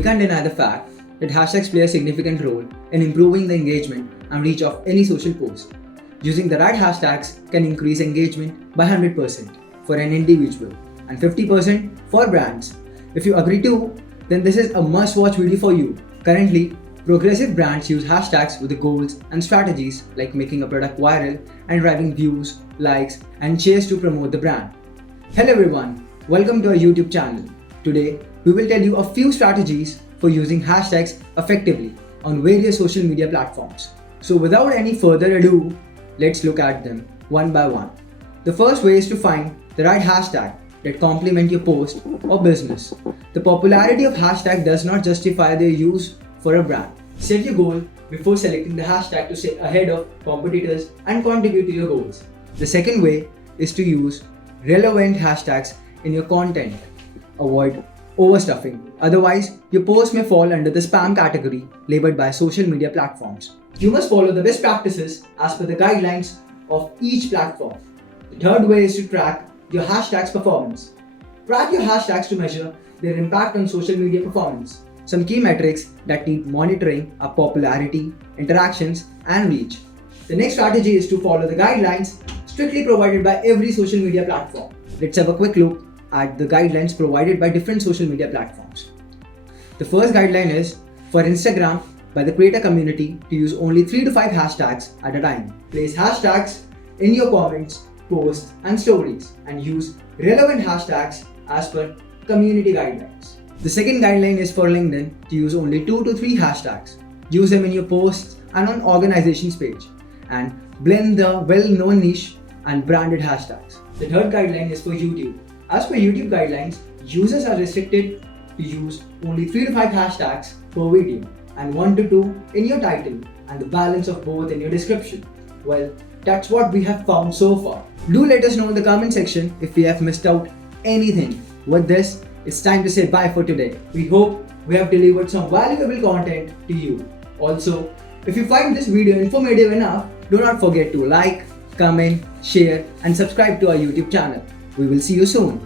We can't deny the fact that hashtags play a significant role in improving the engagement and reach of any social post. Using the right hashtags can increase engagement by 100% for an individual and 50% for brands. If you agree too, then this is a must-watch video for you. Currently, progressive brands use hashtags with the goals and strategies like making a product viral and driving views, likes, and shares to promote the brand. Hello everyone, welcome to our YouTube channel. Today, we will tell you a few strategies for using hashtags effectively on various social media platforms. So without any further ado, let's look at them one by one. The first way is to find the right hashtag that complement your post or business. The popularity of hashtag does not justify their use for a brand. Set your goal before selecting the hashtag to stay ahead of competitors and contribute to your goals. The second way is to use relevant hashtags in your content. Avoid overstuffing. Otherwise, your post may fall under the spam category labeled by social media platforms. You must follow the best practices as per the guidelines of each platform. The third way is to track your hashtags performance. Track your hashtags to measure their impact on social media performance. Some key metrics that need monitoring are popularity, interactions, and reach. The next strategy is to follow the guidelines strictly provided by every social media platform. Let's have a quick look at the guidelines provided by different social media platforms. The first guideline is for Instagram by the creator community to use only 3 to 5 hashtags at a time. Place hashtags in your comments, posts, and stories and use relevant hashtags as per community guidelines. The second guideline is for LinkedIn to use only 2 to 3 hashtags. Use them in your posts and on organization's page and blend the well-known niche and branded hashtags. The third guideline is for YouTube. As per YouTube guidelines, users are restricted to use only 3 to 5 hashtags per video and 1 to 2 in your title and the balance of both in your description. Well, that's what we have found so far. Do let us know in the comment section if we have missed out anything. With this, it's time to say bye for today. We hope we have delivered some valuable content to you. Also, if you find this video informative enough, do not forget to like, comment, share, and subscribe to our YouTube channel. We will see you soon.